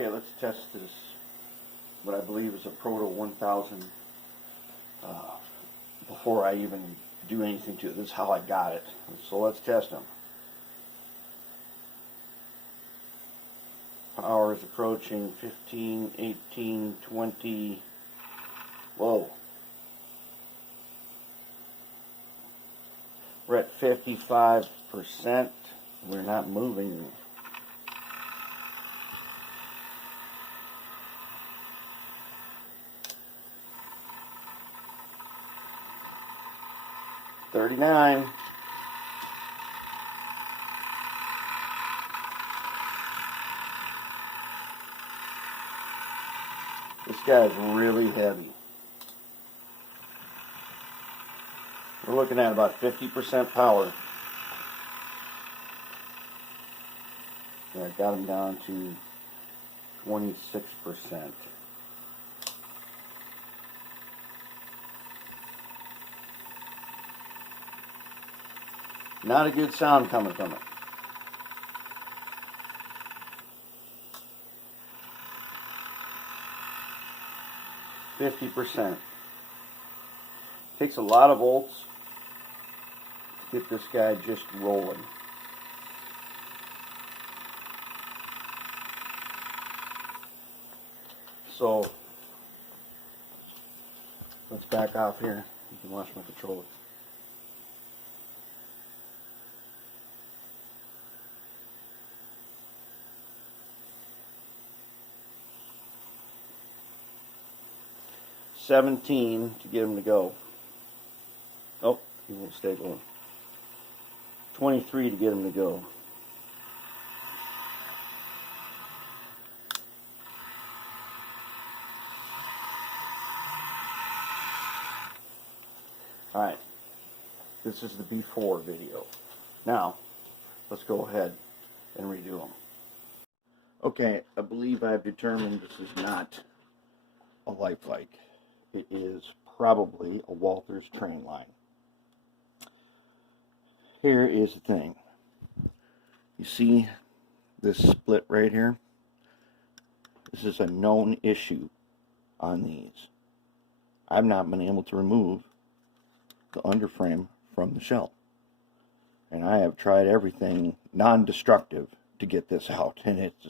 Okay, let's test this, what I believe is a Proto 1000, before I even do anything to it. This is how I got it. So let's test them. Power is approaching 15, 18, 20. Whoa. We're at 55%. We're not moving. $39. This guy is really heavy. We're looking at about 50% power. Yeah, I got him down to 26%. Not a good sound coming from it. %. Takes a lot of volts to get this guy just rolling. So let's back off here. You can watch my controller. $17 to get him to go. Oh, he won't stay going. $23 to get him to go. Alright, this is the before video. Now, let's go ahead and redo them. Okay, I believe I've determined this is not a lifelike. It is probably a Walthers Trainline. Here is the thing. You see this split right here? This is a known issue on these. I've not been able to remove the underframe from the shell. And I have tried everything non-destructive to get this out. And it's...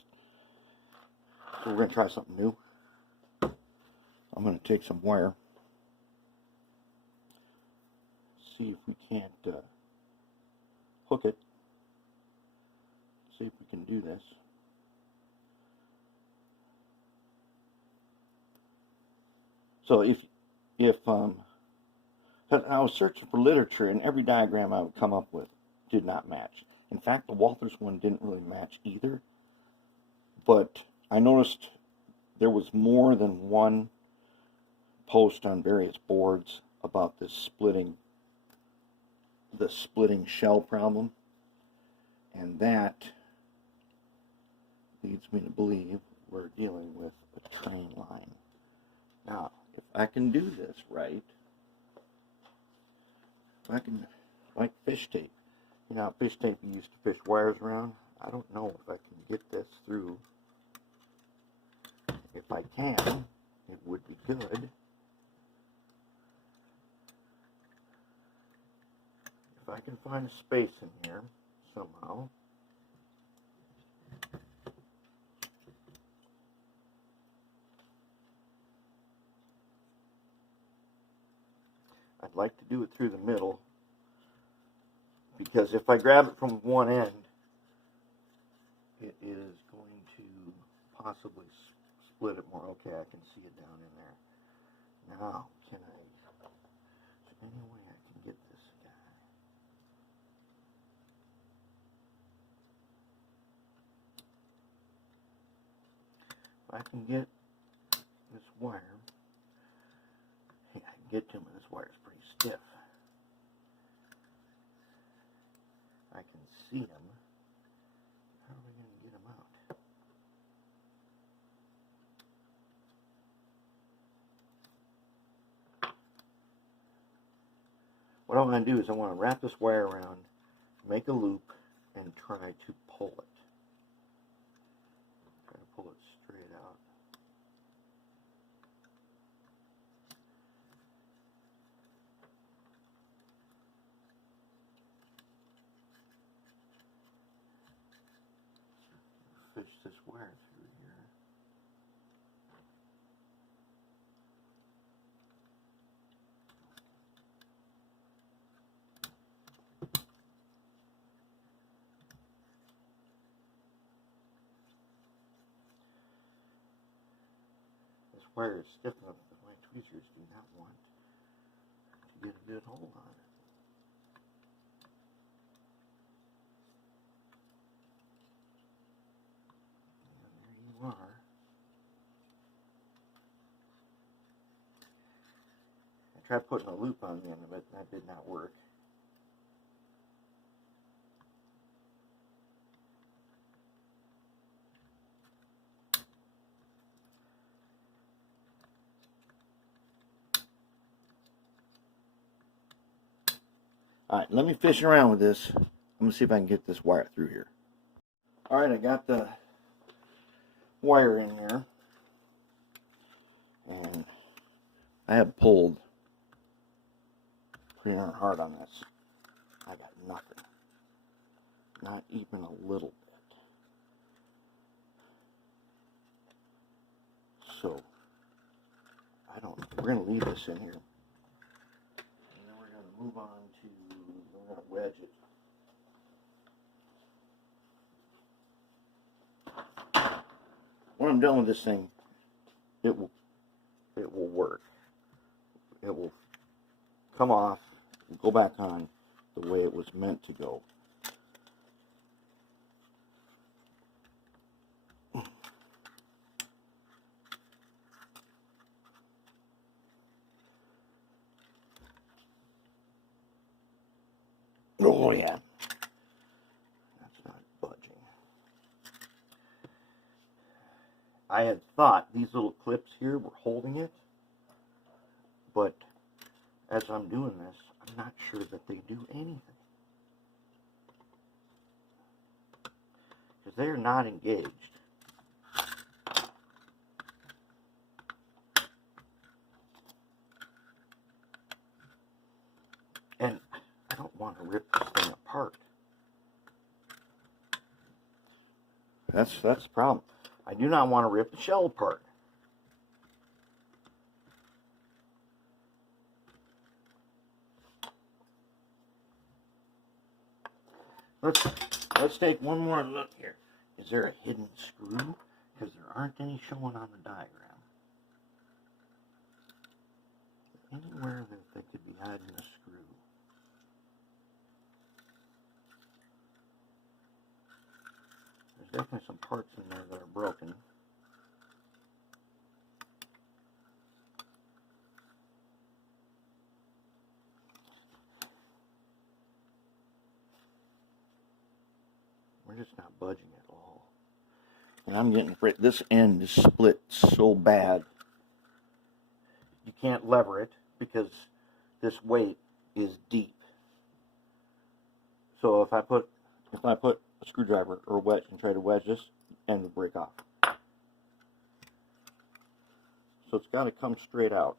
So we're going to try something new. I'm going to take some wire. See if we can't hook it. See if we can do this. So if I was searching for literature, and every diagram I would come up with did not match. In fact, the Walthers one didn't really match either. But I noticed there was more than one post on various boards about this splitting shell problem, and that leads me to believe we're dealing with a train line. Now, if I can do this right, if I can, like fish tape, you know how fish tape you used to fish wires around? I don't know if I can get this through. If I can, it would be good. If I can find a space in here somehow. I'd like to do it through the middle, because if I grab it from one end, it is going to possibly split it more. Okay, I can see it down in there. Now, is there any way I can get this guy? If I can get this wire, hey, I can get to him, and this wire is pretty stiff. I can see him. How are we going to get him out? What I want to do is I want to wrap this wire around, make a loop, and try to pull it. Try to pull it straight this wire through here. This wire is stiff enough that my tweezers do not want to get a good hold on it. And there you are. I tried putting a loop on the end of it, and that did not work. Alright, let me fish around with this. I'm going to see if I can get this wire through here. Alright, I got the wire in here. And I have pulled pretty darn hard on this. I got nothing. Not even a little bit. So, I don't know. We're going to leave this in here. And then we're going to move on to, we're going to wedge it. When I'm done with this thing, it will work. It will come off and go back on the way it was meant to go. Oh yeah, that's not budging. I had thought these little clips here were holding it, but as I'm doing this, I'm not sure that they do anything. Because they are not engaged. And I don't want to rip this thing apart. That's the problem. I do not want to rip the shell apart. Let's take one more look here. Is there a hidden screw? Because there aren't any showing on the diagram. Anywhere that they could be hiding a screw. There's definitely some parts in there that are broken. We're just not budging at all. And I'm getting this end is split so bad. You can't lever it because this weight is deep. So if I put a screwdriver or a wedge and try to wedge this, end will break off. So it's got to come straight out.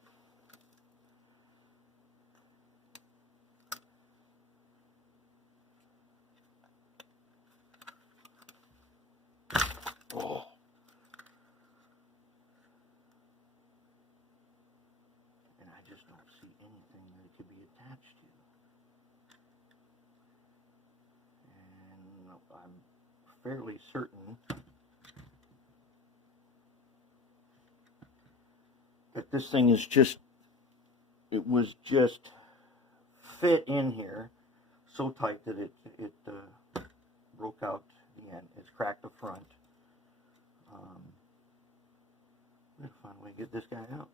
Oh. And I just don't see anything that it could be attached to. And I'm fairly certain that this thing is just, it was just fit in here so tight that it broke out the end. It's cracked the front. I'm gonna find a way to get this guy out.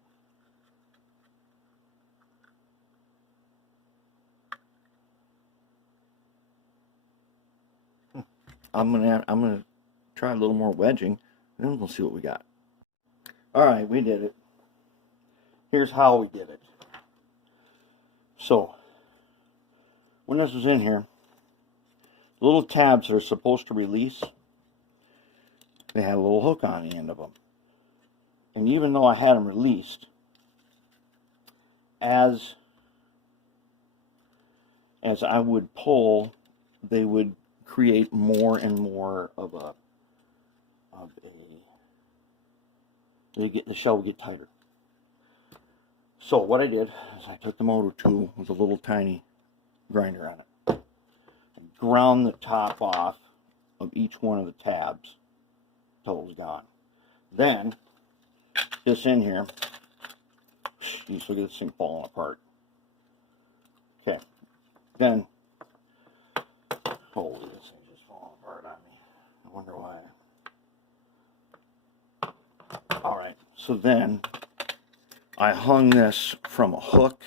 I'm gonna try a little more wedging, and then we'll see what we got. All right, we did it. Here's how we did it. So, when this was in here, the little tabs that are supposed to release, they had a little hook on the end of them. And even though I had them released, as I would pull, they would create more and more of a of the shell will get tighter. So what I did is I took the motor tool with a little tiny grinder on it, and ground the top off of each one of the tabs until it was gone. Then this in here, you look at this thing falling apart. Okay, then holy, this thing's just falling apart on me. I wonder why. Alright, so then I hung this from a hook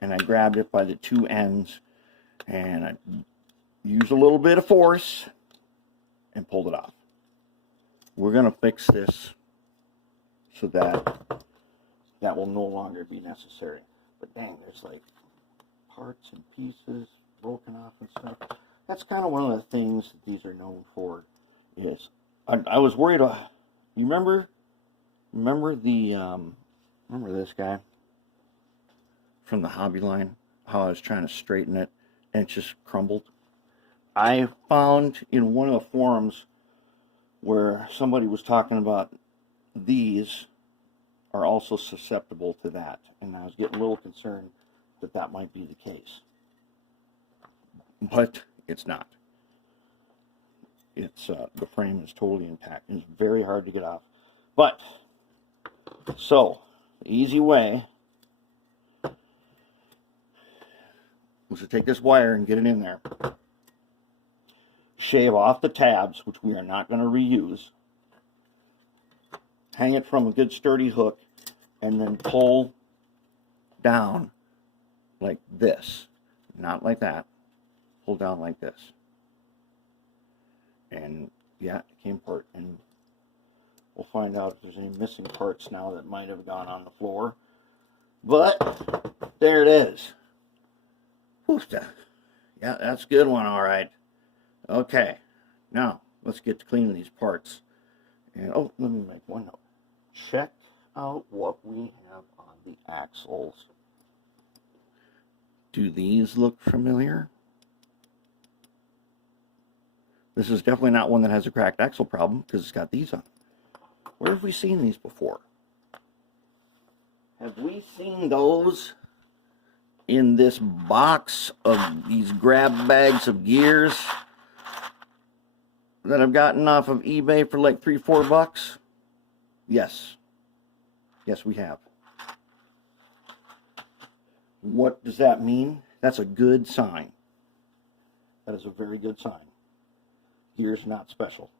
and I grabbed it by the two ends and I used a little bit of force and pulled it off. We're going to fix this so that that will no longer be necessary. But dang, there's like parts and pieces broken off and stuff. That's kind of one of the things that these are known for. Is I was worried. You remember this guy from the hobby line? How I was trying to straighten it and it just crumbled. I found in one of the forums where somebody was talking about these are also susceptible to that, and I was getting a little concerned that that might be the case, but it's not. It's the frame is totally intact. It's very hard to get off. But so the easy way was to take this wire and get it in there, shave off the tabs, which we are not going to reuse, hang it from a good sturdy hook, and then pull down like this, not like that, pull down like this. And yeah, it came apart, and we'll find out if there's any missing parts now that might have gone on the floor. But there it is. Oof-da. Yeah, that's a good one, all right. Okay, now let's get to cleaning these parts. And oh, let me make one note. Check out what we have on the axles. Do these look familiar? This is definitely not one that has a cracked axle problem because it's got these on. Where have we seen these before? Have we seen those in this box of these grab bags of gears that I've gotten off of eBay for like $3-4? Yes. Yes, we have. What does that mean? That's a good sign. That is a very good sign. Gears not special.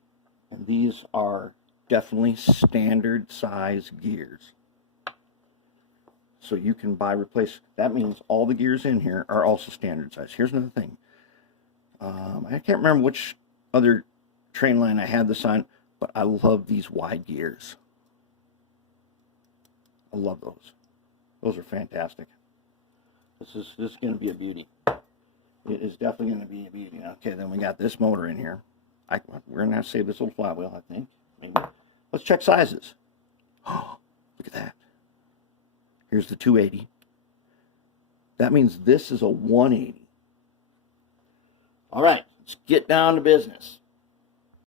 And these are definitely standard size gears. So you can buy, replace. That means all the gears in here are also standard size. Here's another thing. I can't remember which other train line I had this on, but I love these wide gears. I love those. Those are fantastic. This is going to be a beauty. It is definitely going to be a beauty. Okay, then we got this motor in here. We're going to have to save this little flywheel, I think. Maybe. Let's check sizes. Oh, look at that. Here's the 280. That means this is a 180. All right, let's get down to business.